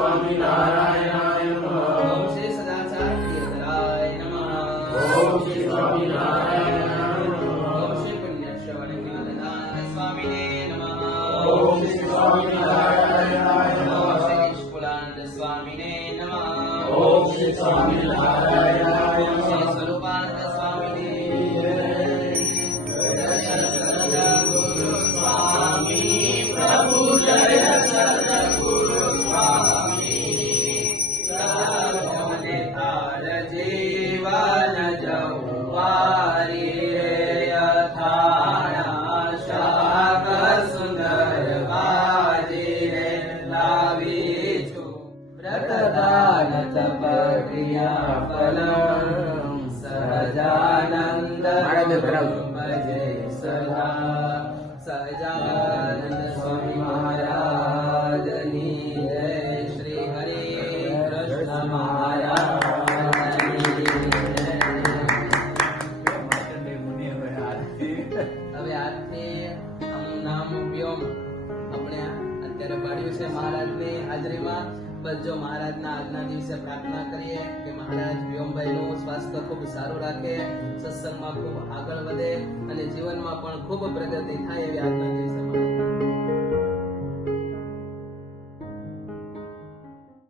સ્વામિનારાયણાય નમઃ. ઓમ શ્રી સદાચાર પ્રિયતરાય નમઃ. ઓમ શ્રી સ્વામિનારાયણાય નમઃ. ઓમ શ્રી પુણ્ય શ્રવણ જ્ઞાનદાન સ્વામિને નમઃ. ઓમ શ્રી સ્વામિનારાયણાય ઓમ નમઃ. શ્રી નિષ્કુળાનંદ સ્વામિને નમઃ. ઓમ શ્રી સ્વામિનારાયણાય ઓમ શ્રી નમઃ. સ્વરૂપાનંદ સ્વામિને સદગુરુ સ્વામી પ્રભુ જય સદગુરુ સ્વામી મને તાર જીવન જવારી રે અથાણા શાક સુંદર વાજી રે લાવી છું વ્રતદાન તપ ક્રિયા ફલમ સહજાનંદ ભજે સદા સહજાનંદ સ્વામી મહારાજની જય શ્રી હરે કૃષ્ણ મહારાજની જય. હવે આજની નામ વ્યોમ આપણે અત્યારે પાડ્યું છે મહારાજની હાજરીમાં. બસ જો મહારાજના આજના દિવસે પ્રાર્થના કરીએ કે મહારાજ વ્યોમભાઈનું સ્વાસ્થ્ય ખૂબ સારું રાખે, સત્સંગમાં ખૂબ આગળ વધે અને જીવનમાં પણ ખૂબ પ્રગતિ થાય એવી આજના દિવસે